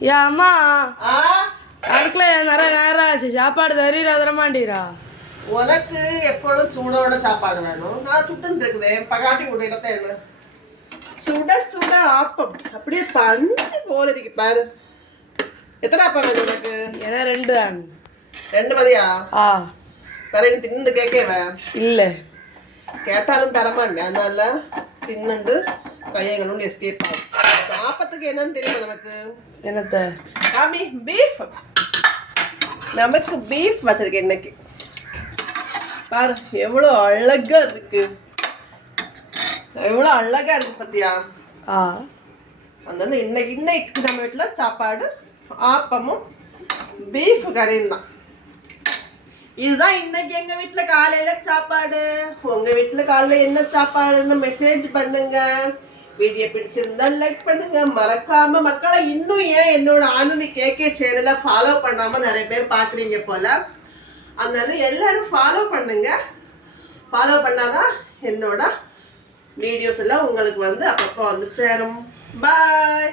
ஏன் அம்மா அடுக்கல நிறைய நேரம் ஆச்சு சாப்பாடு தரீரா தரமாட்டீரா உனக்கு எப்பொழுதும் சூடோட சாப்பாடு வேணும் நான் சுட்டுன்னு இருக்குதே பகாட்டி உடையில என்ன சுட சுட ஆப்பம் அப்படியே பஞ்சு போல இருக்கு பாரு எத்தனை ஆப்பம் வேணும் உனக்கு ஏன்னா ரெண்டு ரெண்டு மதியா வேற தின்னு கேட்கவ இல்ல கேட்டாலும் தரமாட்டேன் அதனால தின்னுண்டு கையங்களும் எஸ்கேப் ஆகும் ஆப்பத்துக்கு என்னன்னு தெரியுமா நமக்கு என்னத்த காமி பீஃப் நமக்கு பீஃப் வச்சிருக்கேன் இன்னைக்கு பாரு எவ்வளோ அழகா இருக்கு எவ்வளோ அழகா இருக்கு பத்தியா அதனால இன்னைக்கு நம்ம வீட்டில் சாப்பாடு ஆப்பமும் பீஃப் கறியும் தான் இதுதான் இன்னைக்கு எங்க வீட்டுல காலையில சாப்பாடு உங்க வீட்டுல காலையில என்ன சாப்பாடுன்னு மெசேஜ் பண்ணுங்க வீடியோ பிடிச்சிருந்தா லைக் பண்ணுங்க மறக்காம மக்களை இன்னும் ஏன் என்னோட ஆனந்தி கேகே சேனலை ஃபாலோ பண்ணாம நிறைய பேர் பாக்குறீங்க போல அதனால எல்லாரும் ஃபாலோ பண்ணுங்க ஃபாலோ பண்ணாதான் என்னோட வீடியோஸ் எல்லாம் உங்களுக்கு வந்து அப்பப்போ வந்து சேரும் பாய்